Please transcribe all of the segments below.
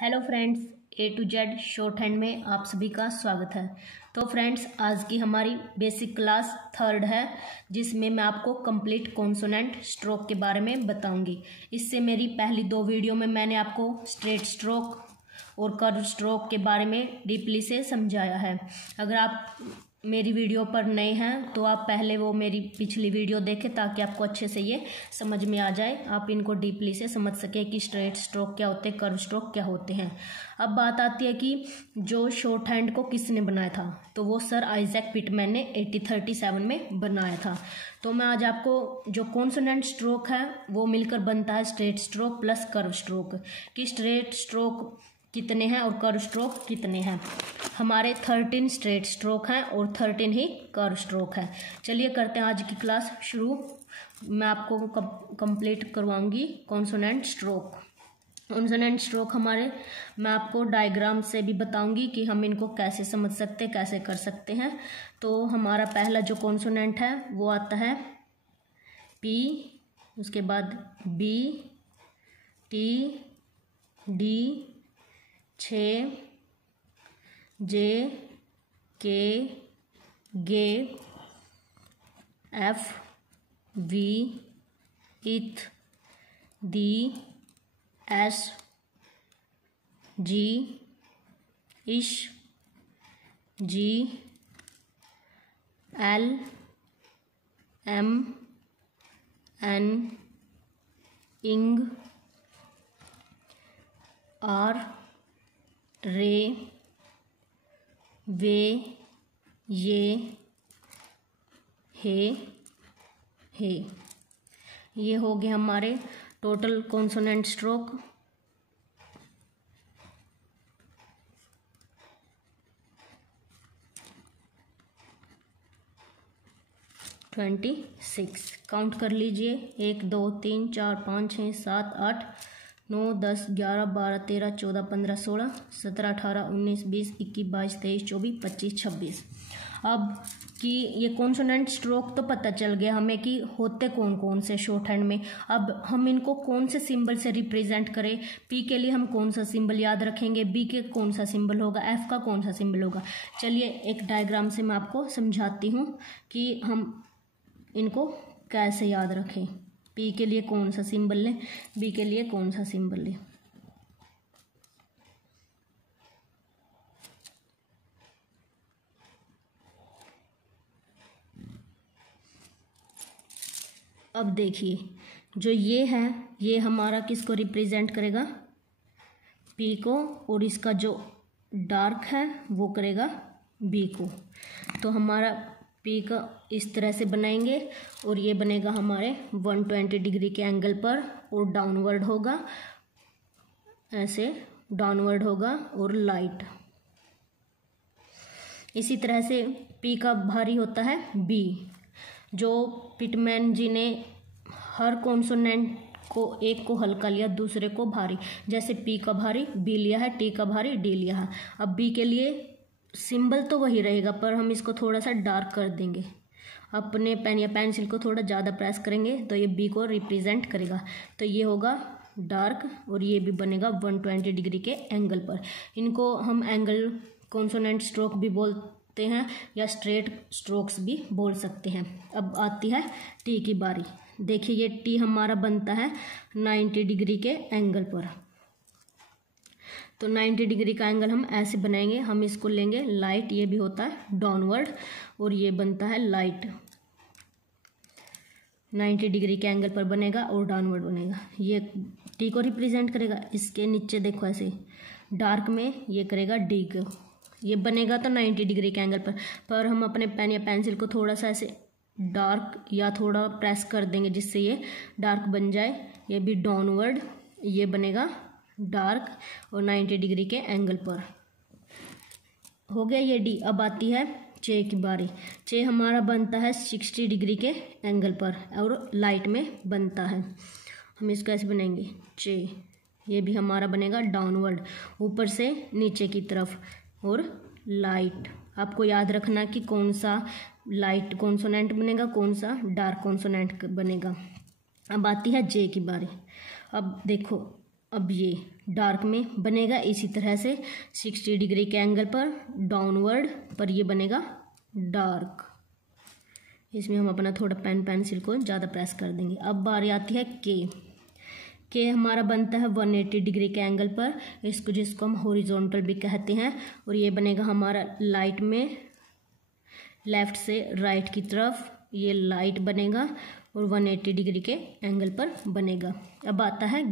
Hello friends, A to Z short hand में आप सभी का स्वागत है। तो फ्रेंड्स, आज की हमारी बेसिक क्लास थर्ड है, जिसमें मैं आपको कंप्लीट कॉन्सोनेंट स्ट्रोक के बारे में बताऊंगी। इससे मेरी पहली दो वीडियो में मैंने आपको स्ट्रेट स्ट्रोक और कर्व स्ट्रोक के बारे में डीपली से समझाया है। अगर आप मेरी वीडियो पर नए हैं तो आप पहले वो मेरी पिछली वीडियो देखें, ताकि आपको अच्छे से ये समझ में आ जाए, आप इनको डीपली से समझ सके कि स्ट्रेट स्ट्रोक क्या होते हैं, कर्व स्ट्रोक क्या होते हैं। अब बात आती है कि जो शॉर्ट हैंड को किसने बनाया था, तो वो सर आइजैक पिटमैन ने 1837 में बनाया था। तो मैं आज आपको जो कॉन्सोनेंट स्ट्रोक है वो मिलकर बनता है straight stroke plus curve stroke, कि स्ट्रेट स्ट्रोक कितने हैं और कर्व स्ट्रोक कितने हैं। हमारे 13 स्ट्रेट स्ट्रोक हैं और 13 ही कर्व स्ट्रोक है। चलिए करते हैं आज की क्लास शुरू। मैं आपको कंप्लीट करवाऊंगी कॉन्सोनेंट स्ट्रोक। कॉन्सोनेंट स्ट्रोक हमारे, मैं आपको डायग्राम से भी बताऊंगी कि हम इनको कैसे समझ सकते हैं, कैसे कर सकते हैं। तो हमारा पहला जो कॉन्सोनेंट है वो आता है P, उसके बाद B, T, D, 6, J, K, G, F, V, Ith, D, S, G, Ish, G, L, M, N, Ing, R, रे, वे, ये, हे। ये हो गए हमारे total consonant stroke. Twenty 26 count कर लीजिए। 1 2 3 4 5 6 7 8 9 10 11 12 13 14 15 16 17 18 19 20 21 22 23 24 25 26। अब कि ये कॉन्सोनेंट स्ट्रोक तो पता चल गया हमें कि होते कौन कौन से शॉर्ट हैंड में। अब हम इनको कौन से सिंबल से रिप्रेजेंट करें। पी के लिए हम कौन सा सिंबल याद रखेंगे, बी के कौन सा सिंबल होगा, एफ का कौन सा सिंबल होगा। चलिए एक डायग्राम से मैं आपको समझाती हूँ कि हम इनको कैसे याद रखें। पी के लिए कौन सा सिंबल लें, बी के लिए कौन सा सिंबल लें। अब देखिए, जो ये है ये हमारा किसको रिप्रेजेंट करेगा, पी को, और इसका जो डार्क है वो करेगा बी को। तो हमारा पी का इस तरह से बनाएंगे और ये बनेगा हमारे 120 डिग्री के एंगल पर और डाउनवर्ड होगा, ऐसे डाउनवर्ड होगा और लाइट। इसी तरह से पी का भारी होता है बी। जो पिटमैन जी ने हर कॉन्सोनेंट को, एक को हल्का लिया, दूसरे को भारी, जैसे पी का भारी बी लिया है, टी का भारी डी लिया है। अब बी के लिए सिंबल तो वही रहेगा, पर हम इसको थोड़ा सा डार्क कर देंगे। अपने पेन या पेंसिल को थोड़ा ज़्यादा प्रेस करेंगे तो ये बी को रिप्रेजेंट करेगा। तो ये होगा डार्क और ये भी बनेगा 120 डिग्री के एंगल पर। इनको हम एंगल कॉन्सोनेंट स्ट्रोक भी बोलते हैं या स्ट्रेट स्ट्रोक्स भी बोल सकते हैं। अब आती है टी की बारी। देखिए ये टी हमारा बनता है 90 डिग्री के एंगल पर। तो 90 डिग्री का एंगल हम ऐसे बनाएंगे। हम इसको लेंगे लाइट, ये भी होता है डाउनवर्ड और ये बनता है लाइट। 90 डिग्री के एंगल पर बनेगा और डाउनवर्ड बनेगा। ये टी को रिप्रेजेंट करेगा। इसके नीचे देखो ऐसे डार्क में ये करेगा डी को। ये बनेगा तो 90 डिग्री के एंगल पर हम अपने पेन या पेंसिल को थोड़ा सा ऐसे डार्क या थोड़ा प्रेस कर देंगे जिससे ये डार्क बन जाए। ये भी डाउनवर्ड, ये बनेगा डार्क और 90 डिग्री के एंगल पर हो गया ये डी। अब आती है चे की बारी। चे हमारा बनता है 60 डिग्री के एंगल पर और लाइट में बनता है। हम इसको ऐसे बनाएंगे चे, ये भी हमारा बनेगा डाउनवर्ड, ऊपर से नीचे की तरफ, और लाइट। आपको याद रखना कि कौन सा लाइट कॉन्सोनेंट बनेगा, कौन सा डार्क कॉन्सोनेंट बनेगा। अब आती है जे की बारी। अब देखो अब ये डार्क में बनेगा इसी तरह से 60 डिग्री के एंगल पर डाउनवर्ड पर ये बनेगा डार्क। इसमें हम अपना थोड़ा पेंसिल को ज़्यादा प्रेस कर देंगे। अब बारी आती है के हमारा बनता है 180 डिग्री के एंगल पर, जिसको हम हॉरिजॉन्टल भी कहते हैं, और ये बनेगा हमारा लाइट में लेफ्ट से राइट की तरफ ये लाइट बनेगा और 180 डिग्री के एंगल पर बनेगा। अब आता है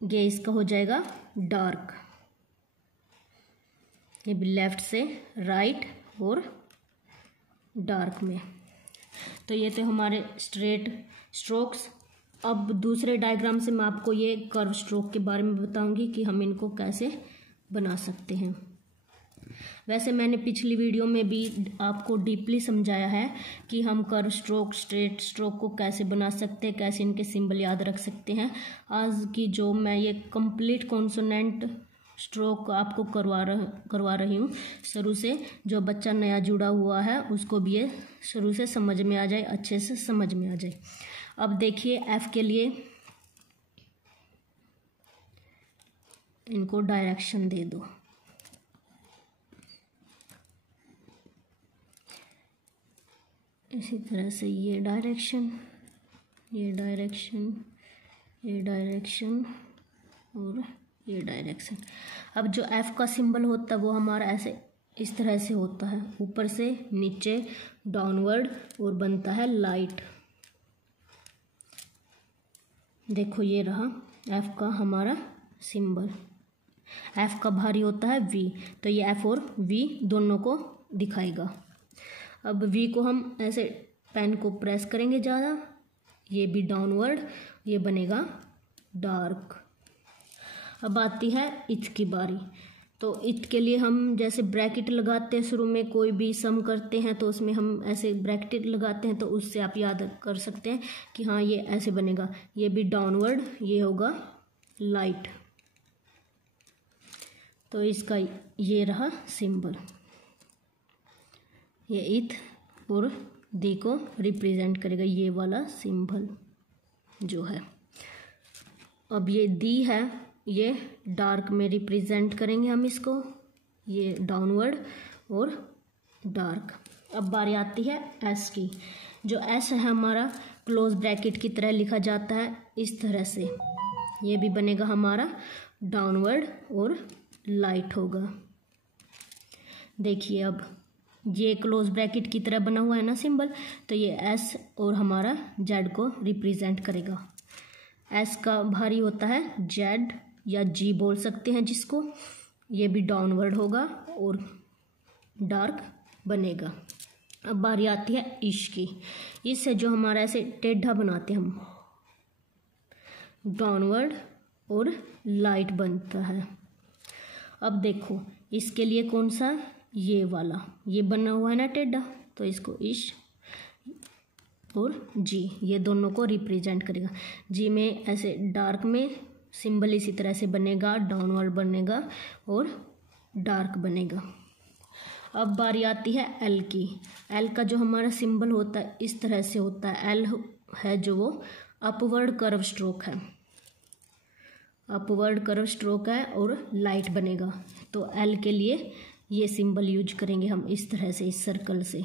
गे इसका हो जाएगा डार्क, ये भी लेफ्ट से राइट और डार्क में। तो ये तो हमारे स्ट्रेट स्ट्रोक्स। अब दूसरे डायग्राम से मैं आपको ये कर्व स्ट्रोक के बारे में बताऊंगी कि हम इनको कैसे बना सकते हैं। वैसे मैंने पिछली वीडियो में भी आपको डीपली समझाया है कि हम कर्व स्ट्रोक स्ट्रेट स्ट्रोक को कैसे बना सकते हैं, कैसे इनके सिंबल याद रख सकते हैं। आज की जो मैं ये कंप्लीट कॉन्सोनेंट स्ट्रोक आपको करवा रही हूँ शुरू से, जो बच्चा नया जुड़ा हुआ है उसको भी ये शुरू से समझ में आ जाए, अच्छे से समझ में आ जाए। अब देखिए एफ के लिए इनको डायरेक्शन दे दो। इसी तरह से ये डायरेक्शन, ये डायरेक्शन, ये डायरेक्शन और ये डायरेक्शन। अब जो एफ का सिंबल होता है वो हमारा ऐसे इस तरह से होता है, ऊपर से नीचे डाउनवर्ड और बनता है लाइट। देखो ये रहा एफ का हमारा सिंबल। एफ का भारी होता है वी, तो ये एफ और वी दोनों को दिखाएगा। अब वी को हम ऐसे पेन को प्रेस करेंगे ज़्यादा, ये भी डाउनवर्ड, ये बनेगा डार्क। अब आती है इथ की बारी। तो इथ के लिए हम जैसे ब्रैकेट लगाते हैं, शुरू में कोई भी सम करते हैं तो उसमें हम ऐसे ब्रैकेट लगाते हैं, तो उससे आप याद कर सकते हैं कि हाँ ये ऐसे बनेगा। ये भी डाउनवर्ड, ये होगा लाइट। तो इसका ये रहा सिंबल, ये इथ और दी को रिप्रेजेंट करेगा, ये वाला सिंबल जो है। अब ये दी है, ये डार्क में रिप्रेजेंट करेंगे हम इसको, ये डाउनवर्ड और डार्क। अब बारी आती है एस की। जो एस है हमारा क्लोज ब्रैकेट की तरह लिखा जाता है इस तरह से, ये भी बनेगा हमारा डाउनवर्ड और लाइट होगा। देखिए अब ये क्लोज ब्रैकेट की तरह बना हुआ है ना सिंबल, तो ये एस और हमारा जेड को रिप्रेजेंट करेगा। एस का भारी होता है जेड या जी बोल सकते हैं जिसको, ये भी डाउनवर्ड होगा और डार्क बनेगा। अब बारी आती है इश की। इससे जो हमारा ऐसे टेढ़ा बनाते हैं हम, डाउनवर्ड और लाइट बनता है। अब देखो इसके लिए कौन सा, ये वाला, ये बना हुआ है ना टेढ़ा, तो इसको इश और जी ये दोनों को रिप्रेजेंट करेगा। जी में ऐसे डार्क में सिंबल इसी तरह से बनेगा, डाउनवर्ड बनेगा और डार्क बनेगा। अब बारी आती है एल की। एल का जो हमारा सिंबल होता है इस तरह से होता है। एल है जो वो अपवर्ड कर्व स्ट्रोक है, अपवर्ड कर्व स्ट्रोक है और लाइट बनेगा। तो एल के लिए ये सिंबल यूज करेंगे हम इस तरह से, इस सर्कल से।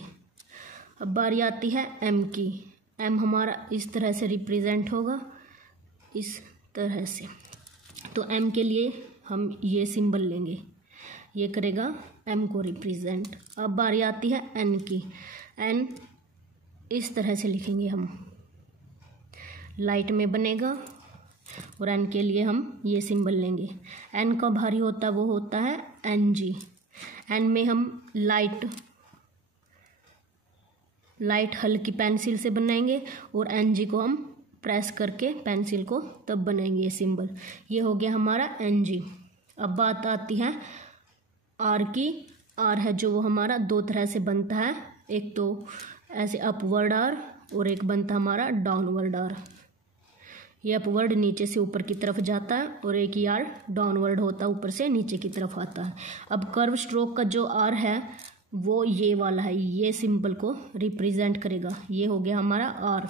अब बारी आती है एम की। एम हमारा इस तरह से रिप्रेजेंट होगा, इस तरह से। तो एम के लिए हम ये सिंबल लेंगे, ये करेगा एम को रिप्रेजेंट। अब बारी आती है एन की। एन इस तरह से लिखेंगे हम, लाइट में बनेगा और एन के लिए हम ये सिंबल लेंगे। एन का भारी होता है वो होता है एन जी। एन में हम लाइट हल्की पेंसिल से बनाएंगे और एन जी को हम प्रेस करके पेंसिल को तब बनाएंगे ये सिंबल। ये हो गया हमारा एन जी। अब बात आती है आर की। आर है जो वो हमारा दो तरह से बनता है, एक तो ऐसे अपवर्ड आर और एक बनता हमारा डाउनवर्ड आर। ये अपवर्ड नीचे से ऊपर की तरफ जाता है और एक ही आर डाउनवर्ड होता है, ऊपर से नीचे की तरफ आता है। अब कर्व स्ट्रोक का जो आर है वो ये वाला है, ये सिंबल को रिप्रेजेंट करेगा। ये हो गया हमारा आर।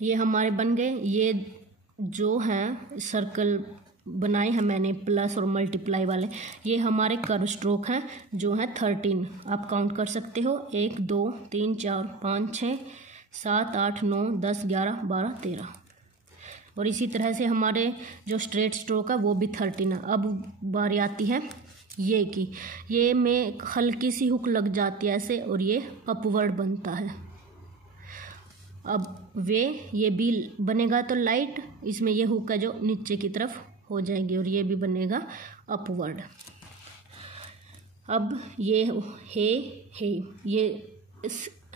ये हमारे बन गए। ये जो हैं सर्कल बनाए हैं मैंने प्लस और मल्टीप्लाई वाले, ये हमारे कर्व स्ट्रोक हैं जो हैं 13। आप काउंट कर सकते हो 1 2 3 4 5 6 7 8 9 10 11 12 13। और इसी तरह से हमारे जो स्ट्रेट स्ट्रोक है वो भी 13 है। अब बारी आती है ये की, ये में हल्की सी हुक लग जाती है ऐसे और ये अपवर्ड बनता है। अब ये भी बनेगा तो लाइट, इसमें ये हुक है जो नीचे की तरफ हो जाएगी और ये भी बनेगा अपवर्ड। अब ये हे ये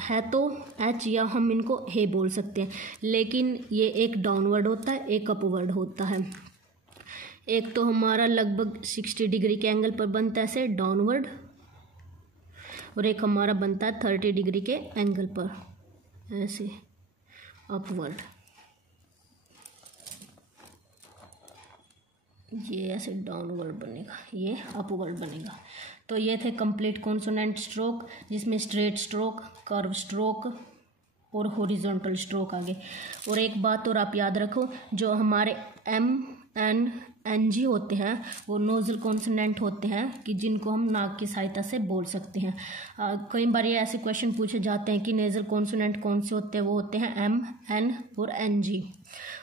है तो एच या हम इनको हे बोल सकते हैं, लेकिन ये एक डाउनवर्ड होता है एक अपवर्ड होता है। एक तो हमारा लगभग 60 डिग्री के एंगल पर बनता है ऐसे डाउनवर्ड, और एक हमारा बनता है 30 डिग्री के एंगल पर ऐसे अपवर्ड। ये ऐसे डाउनवर्ड बनेगा, ये अपवर्ड बनेगा। तो ये थे कंप्लीट कॉन्सोनेंट स्ट्रोक, जिसमें स्ट्रेट स्ट्रोक, कर्व स्ट्रोक और हॉरिजॉन्टल स्ट्रोक आ गए। और एक बात और आप याद रखो, जो हमारे एम एन एन जी होते हैं वो नोजल कॉन्सोनेंट होते हैं कि जिनको हम नाक की सहायता से बोल सकते हैं। कई बार ये ऐसे क्वेश्चन पूछे जाते हैं कि नेजल कॉन्सोनेंट कौन से होते हैं, वो होते हैं एम एन और एन जी।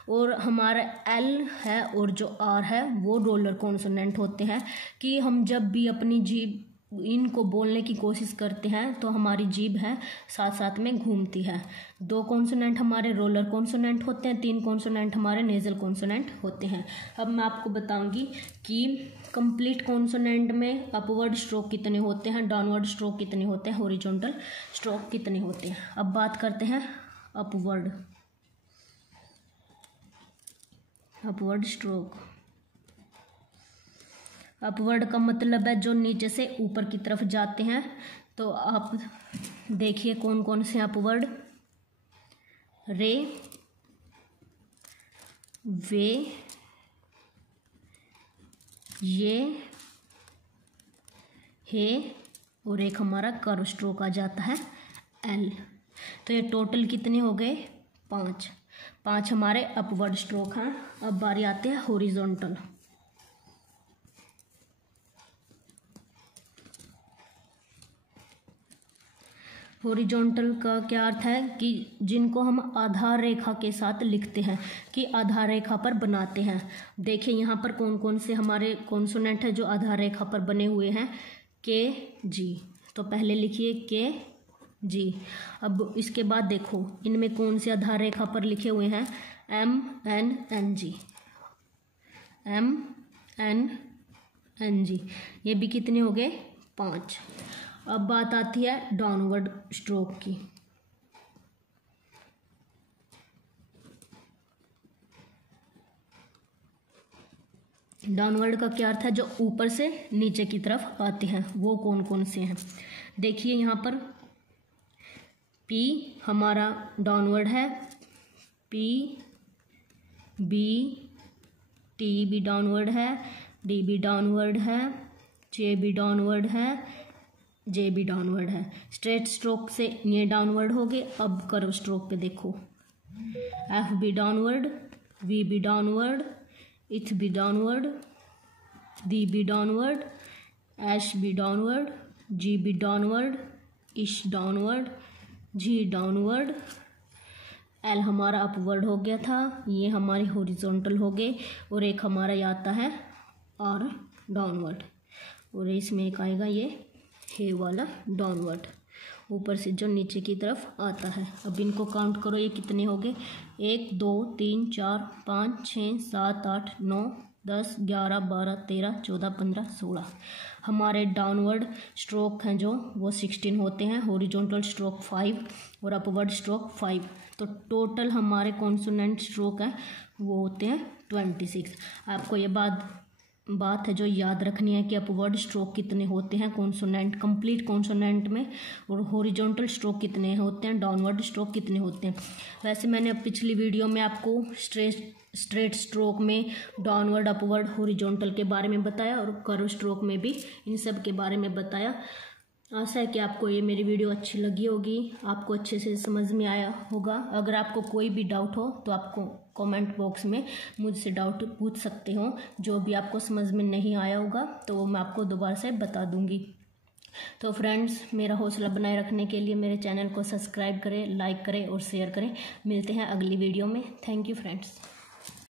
और हमारा एल है और जो आर है वो रोलर कॉन्सोनेंट होते हैं कि हम जब भी अपनी जीभ इनको बोलने की कोशिश करते हैं तो हमारी जीभ है साथ साथ में घूमती है। 2 कॉन्सोनेंट हमारे रोलर कॉन्सोनेंट होते हैं, 3 कॉन्सोनेंट हमारे नेजल कॉन्सोनेंट होते हैं। अब मैं आपको बताऊंगी कि कंप्लीट कॉन्सोनेंट में अपवर्ड स्ट्रोक कितने होते हैं, डाउनवर्ड स्ट्रोक कितने होते हैं, हॉरिजॉन्टल स्ट्रोक कितने होते हैं। अब बात करते हैं अपवर्ड स्ट्रोक। अपवर्ड का मतलब है जो नीचे से ऊपर की तरफ जाते हैं। तो आप देखिए कौन कौन से अपवर्ड, रे, वे, ये, हे और एक हमारा कर्व स्ट्रोक आ जाता है एल। तो ये टोटल कितने हो गए, 5 हमारे अपवर्ड स्ट्रोक हैं। अब बारी आते हैं हॉरिजॉन्टल। हॉरिजॉन्टल का क्या अर्थ है कि जिनको हम आधार रेखा के साथ लिखते हैं, कि आधार रेखा पर बनाते हैं। देखिए यहाँ पर कौन कौन से हमारे कॉन्सोनेंट है जो आधार रेखा पर बने हुए हैं, के जी। तो पहले लिखिए के जी। अब इसके बाद देखो इनमें कौन से आधार रेखा पर लिखे हुए हैं, M N N G, M N N G. ये भी कितने हो गए, 5। अब बात आती है डाउनवर्ड स्ट्रोक की। डाउनवर्ड का क्या अर्थ है, जो ऊपर से नीचे की तरफ आते हैं, वो कौन कौन से हैं। देखिए यहाँ पर पी हमारा डाउनवर्ड है, पी, बी, टी भी डाउनवर्ड है, डी भी डाउनवर्ड है, जे भी डाउनवर्ड है, जे भी डाउनवर्ड है। स्ट्रेट स्ट्रोक से ये डाउनवर्ड हो गए। अब कर्व स्ट्रोक पे देखो, एफ भी डाउनवर्ड, वी भी डाउनवर्ड, इथ भी डाउनवर्ड, डी भी डाउनवर्ड, एच भी डाउनवर्ड, जी भी डाउनवर्ड, इश डाउनवर्ड, जी डाउनवर्ड। एल हमारा अपवर्ड हो गया था, ये हमारे हॉरिजॉन्टल हो गए। और एक हमारा ये आता है आर डाउनवर्ड, और इसमें एक आएगा ये हे वाला डाउनवर्ड, ऊपर से जो नीचे की तरफ आता है। अब इनको काउंट करो, ये कितने हो गए, 1 2 3 4 5 6 7 8 9 10 11 12 13 14 15 16 हमारे डाउनवर्ड स्ट्रोक हैं जो वो 16 होते हैं, हॉरिजॉन्टल स्ट्रोक 5 और अपवर्ड स्ट्रोक 5। तो टोटल हमारे कॉन्सोनेंट स्ट्रोक हैं वो होते हैं 26। आपको ये बात है जो याद रखनी है कि अपवर्ड स्ट्रोक कितने होते हैं कॉन्सोनेंट, कंप्लीट कॉन्सोनेंट में, और हॉरिजॉन्टल स्ट्रोक कितने होते हैं, डाउनवर्ड स्ट्रोक कितने होते हैं। वैसे मैंने पिछली वीडियो में आपको स्ट्रेट स्ट्रोक में डाउनवर्ड, अपवर्ड, हॉरिजॉन्टल के बारे में बताया और कर्व स्ट्रोक में भी इन सब के बारे में बताया। आशा है कि आपको ये मेरी वीडियो अच्छी लगी होगी, आपको अच्छे से समझ में आया होगा। अगर आपको कोई भी डाउट हो तो आपको कमेंट बॉक्स में मुझसे डाउट पूछ सकते हो। जो भी आपको समझ में नहीं आया होगा तो वो मैं आपको दोबारा से बता दूंगी। तो फ्रेंड्स, मेरा हौसला बनाए रखने के लिए मेरे चैनल को सब्सक्राइब करें, लाइक करें और शेयर करें। मिलते हैं अगली वीडियो में। Thank you friends.